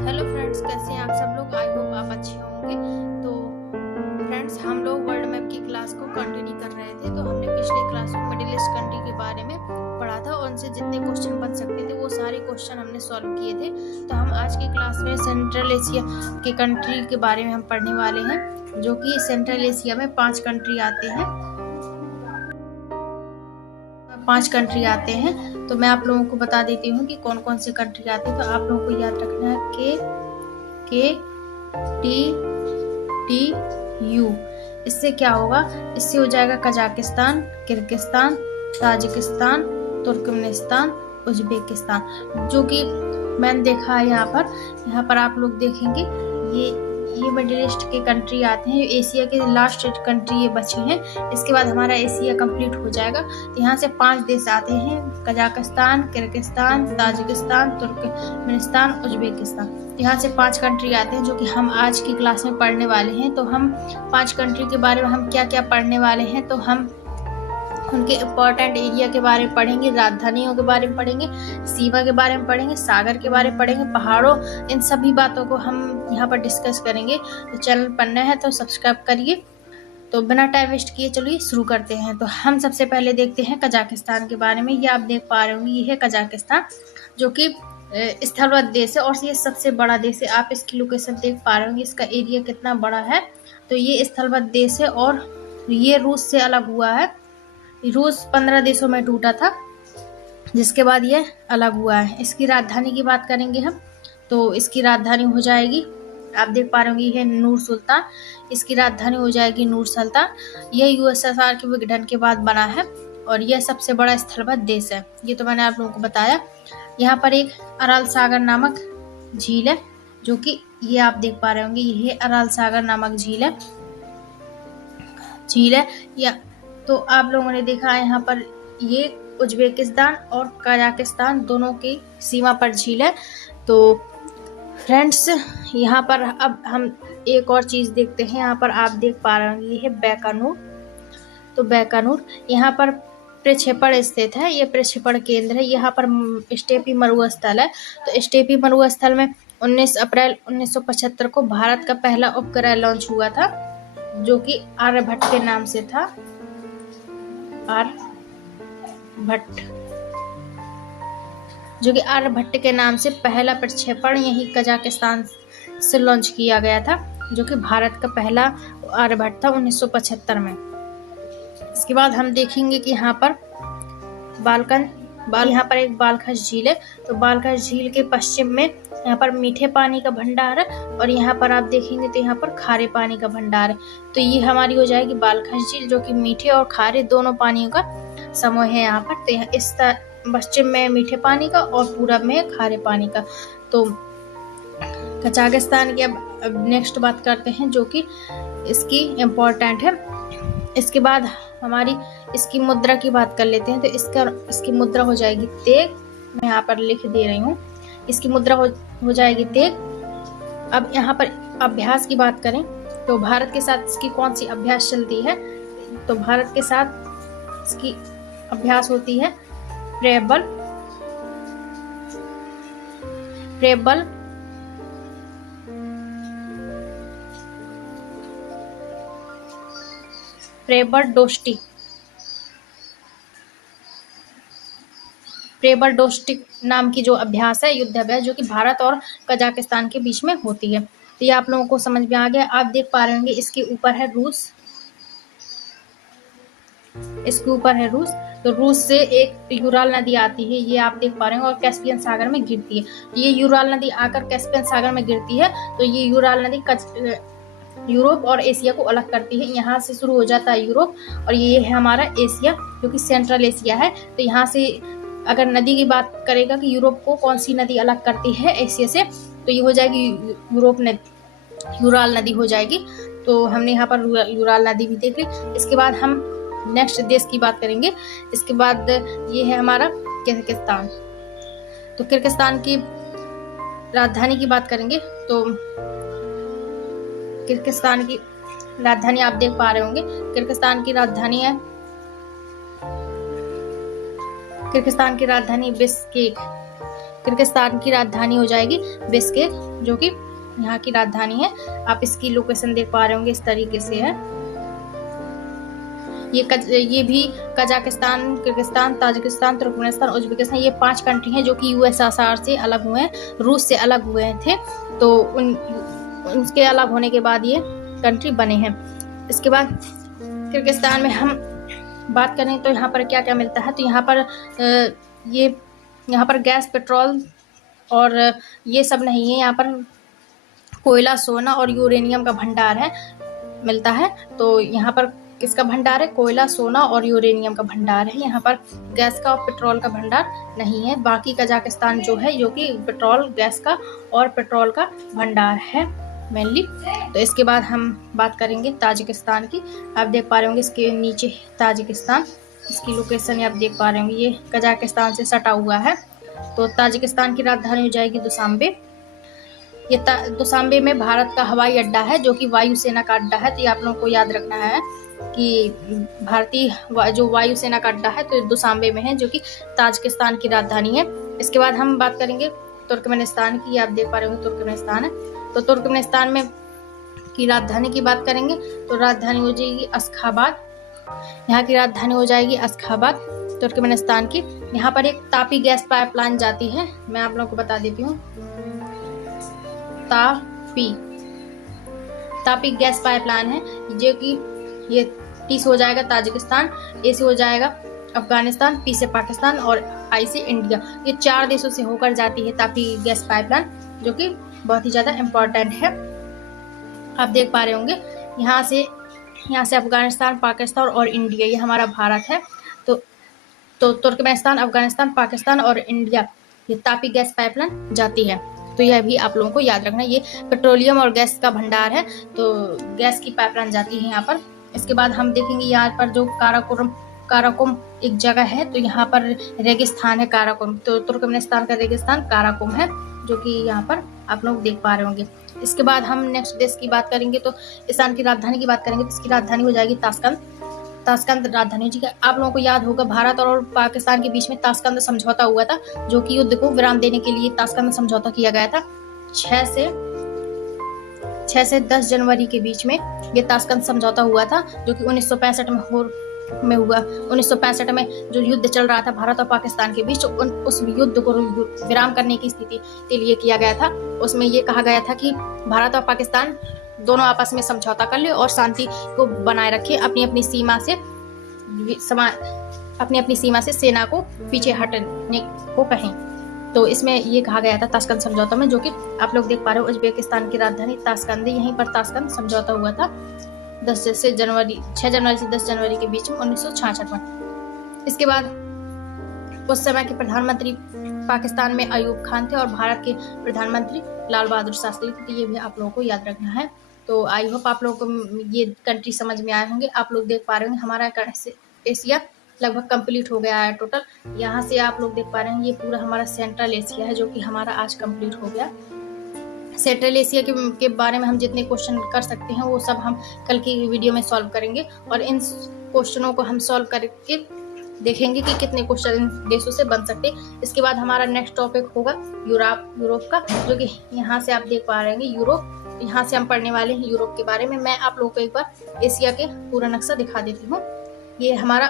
Hello friends, कैसे हैं आप सब लोग। आई होप आप अच्छे होंगे। तो फ्रेंड्स, हम लोग वर्ल्ड मैप की क्लास को कंटिन्यू कर रहे थे। तो हमने पिछले क्लास में मिडिल ईस्ट कंट्री के बारे में पढ़ा था और उनसे जितने क्वेश्चन बन सकते थे वो सारे क्वेश्चन हमने सॉल्व किए थे। तो हम आज की क्लास में सेंट्रल एशिया के कंट्री के बारे में हम पढ़ने वाले हैं, जो कि सेंट्रल एशिया में 5 कंट्री आते हैं। तो मैं आप लोगों को बता देती हूँ कि कौन कौन से कंट्री आते हैं। तो आप लोगों को याद रखना है के टी टी यू। इससे क्या होगा, इससे हो जाएगा Kazakhstan, Kyrgyzstan, Tajikistan, Turkmenistan, Uzbekistan, जो कि मैंने देखा है यहाँ पर आप लोग देखेंगे ये मिडिल ईस्ट के कंट्री आते हैं। एशिया के लास्ट कंट्री ये बचे हैं। इसके बाद हमारा एशिया कंप्लीट हो जाएगा। तो यहाँ से 5 देश आते हैं, Kazakhstan, Kyrgyzstan, Tajikistan, Turkmenistan, Uzbekistan. यहाँ से 5 कंट्री आते हैं जो कि हम आज की क्लास में पढ़ने वाले हैं। तो हम 5 कंट्री के बारे में हम क्या क्या पढ़ने वाले हैं, तो हम उनके इम्पोर्टेंट एरिया के बारे में पढ़ेंगे, राजधानियों के बारे में पढ़ेंगे, सीमा के बारे में पढ़ेंगे, सागर के बारे में पढ़ेंगे, पहाड़ों, इन सभी बातों को हम यहाँ पर डिस्कस करेंगे। तो चैनल पर नए हैं तो सब्सक्राइब करिए। तो बिना टाइम वेस्ट किए चलिए शुरू करते हैं। तो हम सबसे पहले देखते हैं कजाकिस्तान के बारे में। ये आप देख पा रहे होंगे, ये है कजाकिस्तान, जो कि स्थलबद्ध देश है और ये सबसे बड़ा देश है। आप इसकी लोकेशन देख पा रहे होंगे, इसका एरिया कितना बड़ा है। तो ये स्थलबद्ध देश है और ये रूस से अलग हुआ है। रूस 15 देशों में टूटा था, जिसके बाद ये अलग हुआ है। इसकी राजधानी की बात करेंगे हम, तो इसकी राजधानी हो जाएगी, आप देख पा रहे होंगे, ये नूर सुल्तान। इसकी राजधानी हो जाएगी नूर सुल्तान। यह यूएसएसआर के विघटन के बाद बना है और यह सबसे बड़ा स्थलबद्ध देश है। ये तो मैंने आप लोगों को बताया। यहाँ पर एक अराल सागर नामक झील है, जो कि ये आप देख पा रहे होंगे, ये अराल सागर नामक झील है या तो आप लोगों ने देखा है यहाँ पर ये उज्बेकिस्तान और कजाकिस्तान दोनों की सीमा पर झील है। तो फ्रेंड्स, यहाँ पर अब हम एक और चीज़ देखते हैं। यहाँ पर आप देख पा रहे होंगे, ये है बैकानूर। तो बैकानूर यहाँ पर प्रक्षेपण स्थित है, ये प्रक्षेपण केंद्र है। यहाँ पर स्टेपी मरुस्थल है। तो स्टेपी मरुस्थल में 19 अप्रैल 1975 को भारत का पहला उपग्रह लॉन्च हुआ था, जो कि आर्यभट्ट के नाम से था। आर्यभट्ट, जो कि आर्यभट्ट के नाम से पहला प्रक्षेपण यही कजाकिस्तान से लॉन्च किया गया था, जो कि भारत का पहला आर्यभट्ट था 1975 में। इसके बाद हम देखेंगे कि यहाँ पर यहाँ पर एक बालखश झील है। तो बालखश झील के पश्चिम में यहाँ पर मीठे पानी का भंडार है और यहाँ पर आप देखेंगे तो यहाँ पर खारे पानी का भंडार है। तो ये हमारी हो जाएगी बालखश झील, जो कि मीठे और खारे दोनों पानियों का समूह है यहाँ पर। तो यहाँ इस पश्चिम में मीठे पानी का और पूरब में खारे पानी का। तो कजाकिस्तान की अब नेक्स्ट बात करते हैं, जो कि इसकी इम्पोर्टेंट है। इसके बाद हमारी इसकी मुद्रा की बात कर लेते हैं। तो इसकी मुद्रा हो जाएगी तेग। मैं यहाँ पर लिख दे रही हूँ, इसकी मुद्रा हो जाएगी तेग। अब यहाँ पर अभ्यास की बात करें तो भारत के साथ इसकी कौन सी अभ्यास चलती है, तो भारत के साथ इसकी अभ्यास होती है प्रेबल डोस्टिक नाम की जो अभ्यास है, युद्ध अभ्यास, जो कि भारत और कजाकिस्तान के बीच में होती है। तो ये आप लोगों को समझ में आ गया। आप देख पा रहे होंगे, इसके ऊपर है रूस, तो रूस से एक यूराल नदी आती है, ये आप देख पा रहे हैं, और कैस्पियन सागर में गिरती है। ये यूराल नदी आकर कैस्पियन सागर में गिरती है। तो ये यूराल नदी यूरोप और एशिया को अलग करती है। यहाँ से शुरू हो जाता है यूरोप और ये है हमारा एशिया, जो कि सेंट्रल एशिया है। तो यहाँ से अगर नदी की बात करेगा कि यूरोप को कौन सी नदी अलग करती है एशिया से, तो ये हो जाएगी यूराल नदी हो जाएगी। तो हमने यहाँ पर यूराल नदी भी देख ली। इसके बाद हम नेक्स्ट देश की बात करेंगे। इसके बाद ये है हमारा किर्गिस्तान। तो किर्गिस्तान की राजधानी की बात करेंगे तो किर्गिस्तान की राजधानी आप देख पा रहे होंगे, किर्गिस्तान की राजधानी बिश्केक। किर्गिस्तान की राजधानी हो जाएगी बिश्केक, जो कि यहाँ की राजधानी है। आप इसकी लोकेशन देख पा रहे होंगे, इस तरीके से है। ये भी Kazakhstan, Kyrgyzstan, Tajikistan, Turkmenistan, Uzbekistan, ये 5 कंट्री हैं जो कि यूएसएसआर से अलग हुए हैं, रूस से अलग हुए थे। तो उसके अलग होने के बाद ये कंट्री बने हैं। इसके बाद किर्गिस्तान में हम बात करें तो यहाँ पर क्या क्या मिलता है, तो यहाँ पर गैस, पेट्रोल और ये सब नहीं है। यहाँ पर कोयला, सोना और यूरेनियम का भंडार है, मिलता है। तो यहाँ पर किसका भंडार है? कोयला, सोना और यूरेनियम का भंडार है। यहाँ पर गैस का और पेट्रोल का भंडार नहीं है। बाकी कजाकिस्तान जो है, जो कि पेट्रोल, गैस का और पेट्रोल का भंडार है मेनली। तो इसके बाद हम बात करेंगे ताजिकिस्तान की। आप देख पा रहे होंगे इसके नीचे ताजिकिस्तान, इसकी लोकेशन आप देख पा रहे होंगे, ये कजाकिस्तान से सटा हुआ है। तो ताजिकिस्तान की राजधानी हो जाएगी दुशांबे। ये दुशांबे में भारत का हवाई अड्डा है, जो कि वायुसेना का अड्डा है। तो ये आप लोगों को याद रखना है कि भारतीय जो वायुसेना का अड्डा है तो दुशांबे में है, जो कि ताजिकिस्तान की राजधानी है। इसके बाद हम बात करेंगे तुर्कमेनिस्तान की। आप देख पा रहे होंगे तुर्कमेनिस्तान है। तो तुर्कमेनिस्तान में की राजधानी की बात करेंगे तो राजधानी हो जाएगी अशखाबाद। यहाँ की राजधानी हो जाएगी अशखाबाद तुर्कमेनिस्तान की। यहाँ पर एक तापी गैस पाइपलाइन जाती है, मैं आप लोगों को बता देती हूँ। तापी गैस पाइपलाइन है, जो कि ये टी से हो जाएगा ताजिकिस्तान, ए से हो जाएगा अफगानिस्तान, पी से पाकिस्तान और आई से इंडिया। ये 4 देशों से होकर जाती है तापी गैस पाइपलाइन, जो कि बहुत ही ज़्यादा इम्पोर्टेंट है। आप देख पा रहे होंगे यहाँ से अफगानिस्तान, पाकिस्तान और इंडिया, ये हमारा भारत है। तो तुर्कमेनिस्तान, अफगानिस्तान, पाकिस्तान और इंडिया, ये तापी गैस पाइपलाइन जाती है। तो यह भी आप लोगों को याद रखना। ये पेट्रोलियम और गैस का भंडार है, तो गैस की पाइपलाइन जाती है यहाँ पर। इसके बाद हम देखेंगे यहाँ पर जो काराकोरम एक जगह है, तो यहाँ पर रेगिस्तान है काराकोरम। तो तुर्कमेनिस्तान का रेगिस्तान काराकोरम है, जो कि यहाँ पर आप लोग देख पा रहे होंगे। इसके बाद हम नेक्स्ट देश की बात करेंगे तो ईरान की राजधानी की बात करेंगे, तो इसकी राजधानी हो जाएगी ताशकंद राजधानी। ठीक है, आप लोगों को याद होगा भारत और पाकिस्तान के बीच में ताशकंद समझौता हुआ था, जो कि युद्ध को विराम देने के लिए ताशकंद समझौता किया गया था। 6 से 10 जनवरी के बीच में ये ताशकंद समझौता हुआ था, जो कि 1965 में हुआ। 1965 में जो युद्ध चल रहा था भारत और पाकिस्तान के बीच, उस युद्ध को विराम करने की स्थिति के लिए किया गया था। उसमें ये कहा गया था कि भारत और पाकिस्तान दोनों आपस में समझौता कर ले और शांति को बनाए रखे, अपनी अपनी सीमा से सेना को पीछे हटने को कहें। तो इसमें ये कहा गया था ताशकंद समझौता में, जो कि आप लोग देख पा रहे हो उज्बेकिस्तान की राजधानी ताशकंद है। यहीं पर ताशकंद समझौता हुआ था 6 जनवरी से 10 जनवरी के बीच में 1966 में। इसके बाद उस समय के प्रधानमंत्री पाकिस्तान में अयूब खान थे और भारत के प्रधानमंत्री लाल बहादुर शास्त्री थे। तो ये भी आप लोगों को याद रखना है। तो आई होप आप लोगों को ये कंट्री समझ में आए होंगे। आप लोग देख पा रहे होंगे हमारा एशिया लगभग कंप्लीट हो गया है टोटल। यहाँ से आप लोग देख पा रहे हैं ये पूरा हमारा सेंट्रल एशिया है, जो कि हमारा आज कंप्लीट हो गया। सेंट्रल एशिया के बारे में हम जितने क्वेश्चन कर सकते हैं वो सब हम कल की वीडियो में सॉल्व करेंगे, और इन क्वेश्चनों को हम सॉल्व करके देखेंगे कि कितने क्वेश्चन इन देशों से बन सकते। इसके बाद हमारा नेक्स्ट टॉपिक होगा यूरोप का, जो कि यहाँ से आप देख पा रहे हैं यूरोप। यहाँ से हम पढ़ने वाले हैं यूरोप के बारे में। मैं आप लोगों को एक बार एशिया के पूरा नक्शा दिखा देती हूँ। ये हमारा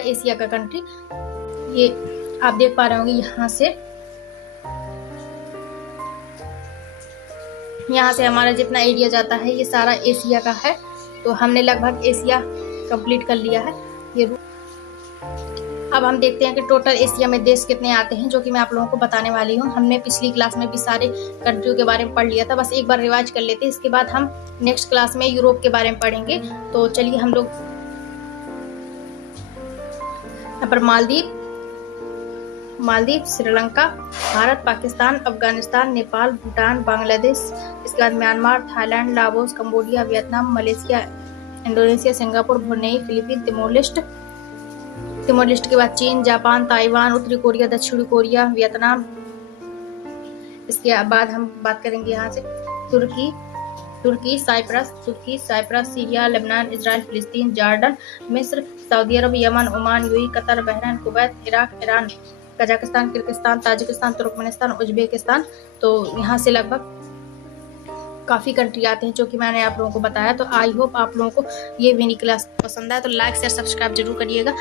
एशिया का कंट्री, ये आप देख पा रहे होंगे। यहाँ से हमारा जितना एरिया जाता है ये सारा एशिया का है। तो हमने लगभग एशिया कंप्लीट कर लिया है। अब हम देखते हैं कि टोटल एशिया में देश कितने आते हैं, जो कि मैं आप लोगों को बताने वाली हूँ। हमने पिछली क्लास में भी सारे कंट्रियों के बारे में पढ़ लिया था, बस एक बार रिवाइज कर लेते हैं। इसके बाद हम नेक्स्ट क्लास में यूरोप के बारे में पढ़ेंगे। तो चलिए हम लोग यहाँ पर मालदीव, श्रीलंका, भारत, पाकिस्तान, अफगानिस्तान, नेपाल, भूटान, बांग्लादेश, इसके बाद Myanmar, Thailand, Laos, Cambodia, Vietnam, Malaysia, Indonesia, Singapore, Brunei, Philippine, Timor list के बाद चीन, जापान, ताइवान, उत्तरी कोरिया, दक्षिणी कोरिया, वियतनाम। इसके बाद हम बात करेंगे यहाँ से तुर्की, तुर्की, साइप्रस, सीरिया, लेबनान, इजराइल, फिलिस्तीन, जॉर्डन, मिस्र, सऊदी अरब, Yemen, Oman, UAE, Qatar, Bahrain, Kuwait, Iraq, Iran, Kazakhstan, Kyrgyzstan, Tajikistan, Turkmenistan, Uzbekistan. तो यहाँ से लगभग काफ़ी कंट्री आते हैं जो कि मैंने आप लोगों को बताया। तो आई होप आप लोगों को ये मिनी क्लास पसंद आए तो लाइक शेयर सब्सक्राइब जरूर करिएगा।